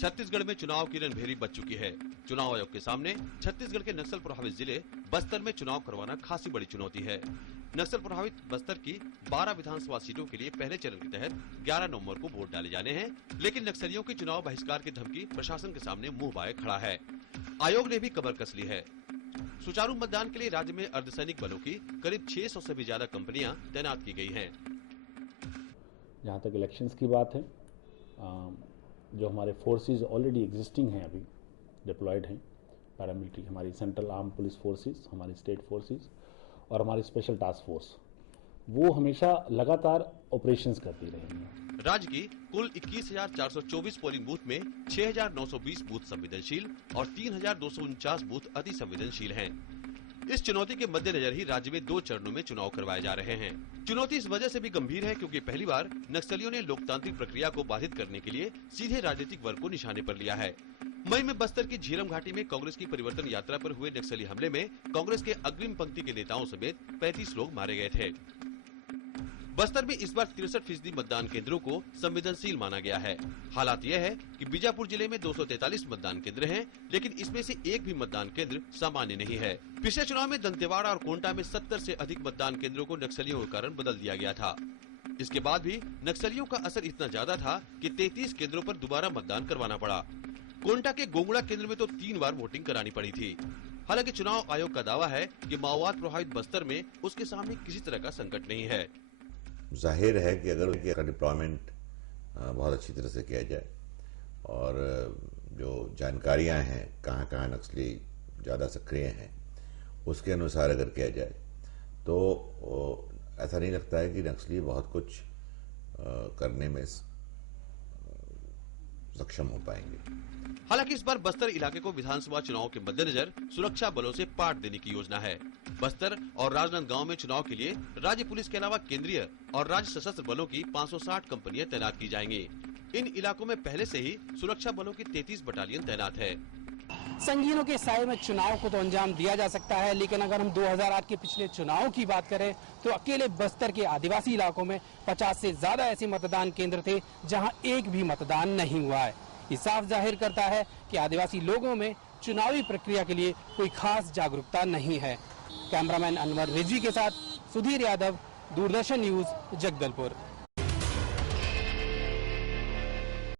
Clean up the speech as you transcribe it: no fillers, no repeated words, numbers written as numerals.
छत्तीसगढ़ में चुनाव की रणभेरी बच चुकी है। चुनाव आयोग के सामने छत्तीसगढ़ के नक्सल प्रभावित जिले बस्तर में चुनाव करवाना खासी बड़ी चुनौती है। नक्सल प्रभावित बस्तर की 12 विधानसभा सीटों के लिए पहले चरण के तहत 11 नवंबर को वोट डाले जाने हैं, लेकिन नक्सलियों की चुनाव बहिष्कार की धमकी प्रशासन के सामने मुंह बाए खड़ा है। आयोग ने भी कमर कस ली है। सुचारू मतदान के लिए राज्य में अर्धसैनिक बलों की करीब 600 से भी ज्यादा कंपनियां तैनात की गई हैं। जहां तक इलेक्शंस की बात है, जो हमारे फोर्सेस ऑलरेडी एग्जिस्टिंग हैं, अभी डिप्लॉयड हैं, पैरामिलिट्री, हमारी सेंट्रल आर्म पुलिस फोर्सेस, हमारी स्टेट फोर्सेस और हमारी स्पेशल टास्क फोर्स, वो हमेशा लगातार ऑपरेशंस करती रही हैं। राज्य की कुल 21,424 पोलिंग बूथ में 6,920 बूथ संवेदनशील और 3,249 बूथ अति संवेदनशील हैं। इस चुनौती के मद्देनजर ही राज्य में 2 चरणों में चुनाव करवाए जा रहे हैं। चुनौती इस वजह से भी गंभीर है क्योंकि पहली बार नक्सलियों ने लोकतांत्रिक प्रक्रिया को बाधित करने के लिए सीधे राजनीतिक वर्ग को निशाने पर लिया है। मई में बस्तर की झीरम घाटी में कांग्रेस की परिवर्तन यात्रा पर हुए नक्सली हमले में कांग्रेस के अग्रिम पंक्ति के नेताओं समेत 35 लोग मारे गए थे। बस्तर में इस बार 63% मतदान केंद्रों को संवेदनशील माना गया है। हालात यह है कि बीजापुर जिले में 243 मतदान केंद्र हैं, लेकिन इसमें से एक भी मतदान केंद्र सामान्य नहीं है। पिछले चुनाव में दंतेवाड़ा और कोंटा में 70 से अधिक मतदान केंद्रों को नक्सलियों के कारण बदल दिया गया था। इसके बाद भी नक्सलियों का असर इतना ज्यादा था कि 33 केंद्रों पर दोबारा मतदान करवाना पड़ा। कोंटा के गोंगड़ा केंद्र में तो 3 बार वोटिंग करानी पड़ी थी। हालांकि चुनाव आयोग का दावा है कि माओवाद प्रभावित बस्तर में उसके सामने किसी तरह का संकट नहीं है। जाहिर है कि अगर उनका डिप्लॉयमेंट बहुत अच्छी तरह से किया जाए और जो जानकारियां हैं कहाँ कहाँ नक्सली ज़्यादा सक्रिय हैं उसके अनुसार अगर किया जाए तो ऐसा नहीं लगता है कि नक्सली बहुत कुछ करने में सक्षम हो पाएंगे। हालांकि इस बार बस्तर इलाके को विधानसभा चुनाव के मद्देनजर सुरक्षा बलों से पाट देने की योजना है। बस्तर और राजनांदगांव में चुनाव के लिए राज्य पुलिस के अलावा केंद्रीय और राज्य सशस्त्र बलों की 560 कंपनियां तैनात की जाएंगी। इन इलाकों में पहले से ही सुरक्षा बलों की 33 बटालियन तैनात है। संगीनों के साए में चुनाव को तो अंजाम दिया जा सकता है, लेकिन अगर हम 2008 के पिछले चुनाव की बात करें तो अकेले बस्तर के आदिवासी इलाकों में 50 से ज्यादा ऐसे मतदान केंद्र थे जहां एक भी मतदान नहीं हुआ है। ये साफ जाहिर करता है कि आदिवासी लोगों में चुनावी प्रक्रिया के लिए कोई खास जागरूकता नहीं है। कैमरामैन अनवर रिजवी के साथ सुधीर यादव, दूरदर्शन न्यूज, जगदलपुर।